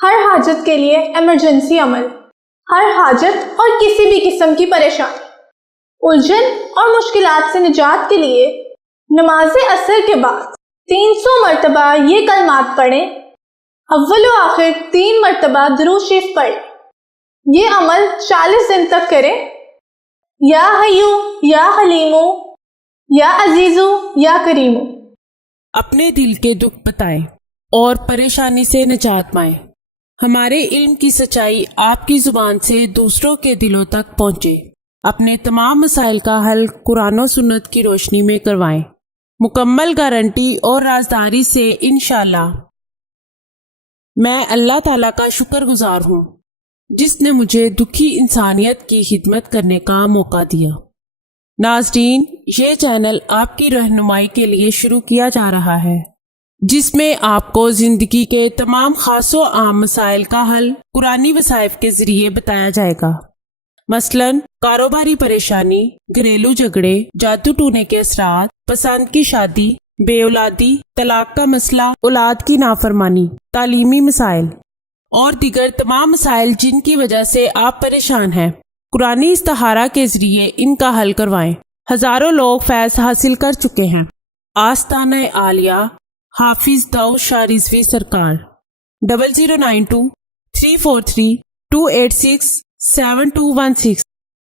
ہر حاجت کے لیے ایمرجنسی عمل، ہر حاجت اور کسی بھی قسم کی پریشانی، الجھن اور مشکلات سے نجات کے لیے نماز عصر کے بعد 300 مرتبہ یہ کلمات پڑھیں۔ اول و آخر 3 مرتبہ درود شریف پڑھیں۔ یہ عمل 40 دن تک کریں۔ یا حیو یا حلیمو یا عزیزو یا کریمو۔ اپنے دل کے دکھ بتائیں اور پریشانی سے نجات پائیں۔ ہمارے علم کی سچائی آپ کی زبان سے دوسروں کے دلوں تک پہنچے۔ اپنے تمام مسائل کا حل قرآن و سنت کی روشنی میں کروائیں، مکمل گارنٹی اور رازداری سے انشاءاللہ۔ میں اللہ تعالیٰ کا شکر گزار ہوں جس نے مجھے دکھی انسانیت کی خدمت کرنے کا موقع دیا۔ ناظرین، یہ چینل آپ کی رہنمائی کے لیے شروع کیا جا رہا ہے، جس میں آپ کو زندگی کے تمام خاص و عام مسائل کا حل قرآنی وظائف کے ذریعے بتایا جائے گا۔ مثلاً کاروباری پریشانی، گھریلو جھگڑے، جادو ٹونے کے اثرات، پسند کی شادی، بے اولادی، طلاق کا مسئلہ، اولاد کی نافرمانی، تعلیمی مسائل اور دیگر تمام مسائل جن کی وجہ سے آپ پریشان ہیں، قرآنی استخارہ کے ذریعے ان کا حل کروائیں۔ ہزاروں لوگ فیض حاصل کر چکے ہیں۔ آستانہ عالیہ حافظ داؤد شاہ رضوی سرکار 0092 343 286 7216